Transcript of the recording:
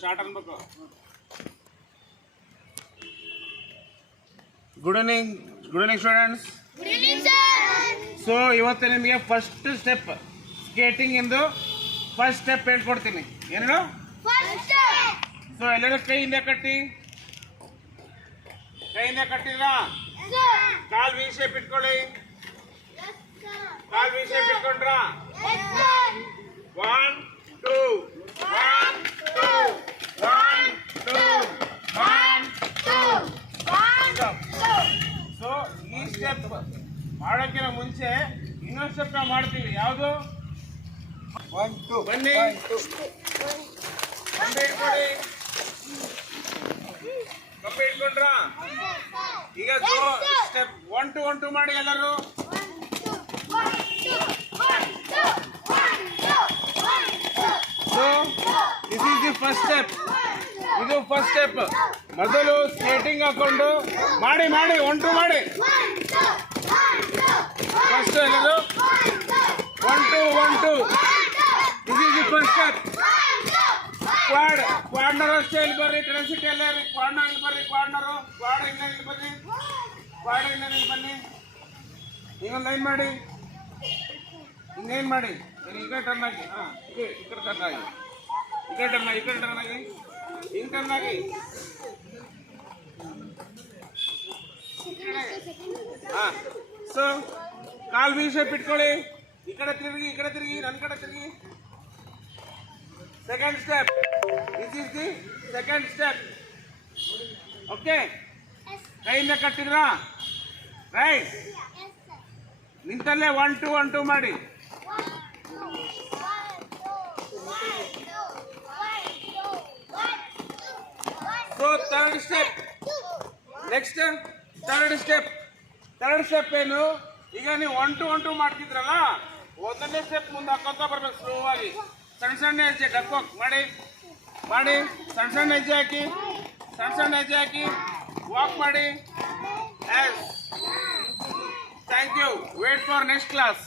Start ಅನ್ಬೇಕು. Good evening students. So ಇವತ್ತು ನಿಮಗೆ ಫಸ್ಟ್ ಸ್ಟೆಪ್ ಸ್ಕೇಟಿಂಗ್ ಎಂದು ಫಸ್ಟ್ ಸ್ಟೆಪ್ ಹೇಳ್ಕೊಡ್ತೀನಿ. ಏನು? ಸೊ ಎಲ್ಲರೂ ಕೈಯಿಂದ ಕಟ್ಟಿದ್ರಾ? ಕಾಲ್ ವಿ ಶೇಪ್ ಇಟ್ಕೊಳ್ಳಿ. ಕಾಲ್ ವಿ ಶೇಪ್ ಇಟ್ಕೊಂಡ್ರಾ? 1 2 1 2 1 2 1 2. ಸೊ ಈ ಸ್ಟೆಪ್ ಮಾಡೋಕ್ಕಿಂತ ಮುಂಚೆ ಇನ್ನೊಂದು ಸ್ಟೆಪ್ ನಾವು ಮಾಡ್ತೀವಿ. ಯಾವುದು? 1 2 ಬನ್ನಿ. ಕಪ್ಪೆ ಇಟ್ಕೊಂಡ್ರಾ? ಈಗ ಸ್ಟೆಪ್ 1 2 1 2 ಮಾಡಿ ಎಲ್ಲರೂ. So this is the first step. ಇದು ಫಸ್ಟ್ ಸ್ಟೆಪ್. ಮೊದಲು ಸ್ಕೇಟಿಂಗ್ ಹಾಕೊಂಡು ಮಾಡಿ 1 2 ಮಾಡಿ. ಫಸ್ಟ್ ಎಲ್ಲರೂ 1 2 1 2. This is the first step. ಕ್ವಾಡ್ನರ್ ಅಷ್ಟೇ ಇಲ್ಲಿ ಬರ್ರಿ. ಟ್ರೆನ್ಸಿಟ್ ಎಲ್ಲ ಕ್ವಾಡ್ನರ್ ಇಲ್ಲಿ ಬರ್ರಿ. ಕ್ವಾಡ್ ಇಂದ ಇಲ್ಲಿ ಬರ್ರಿ. ಬನ್ನಿ. ಈಗ ಲೈನ್ ಮಾಡಿ. ಇನ್ನೇನು ಮಾಡಿ? ಈ ಕಡೆ ಟರ್ನ್ ಆಗಿ. ಈ ಕಡೆ ಟರ್ನ್ ಆಗಿ. ಹಿಂಗೆ ಟರ್ನ್ ಆಗಿ. ಸೊ ಕಾಲ್ ವಿ ಶೇಪ್ ಇಟ್ಕೊಳ್ಳಿ. ಈ ಕಡೆ ತಿರುಗಿ ನನ್ನ ಕಡೆ ತಿರುಗಿ. Second step. This is the second step. Okay, ಕೈಯಿಂದ ಕಟ್ಟಿದ್ರಾ? ರೈಟ್. ನಿಂತಲ್ಲೇ 1 2 1 2 ಮಾಡಿ. So third step. Next third step ಏನು? ಈಗ ನೀವು 1 2 1 2 ಮಾಡ್ತಿದ್ರಲ್ಲ, ಒಂದನೇ ಸ್ಟೆಪ್ ಮುಂದೆ ಹಾಕೋತಾ ಬರ್ಬೇಕು. ಸ್ಲೋ ಆಗಿ ಸಣ್ಣ ಹೆಜ್ಜೆ ಡಕ್ಕೋಕ್ ಮಾಡಿ. ಸಣ್ಣ ಹೆಜ್ಜೆ ಹಾಕಿ ವಾಕ್ ಮಾಡಿ. Thank you. Wait for next class.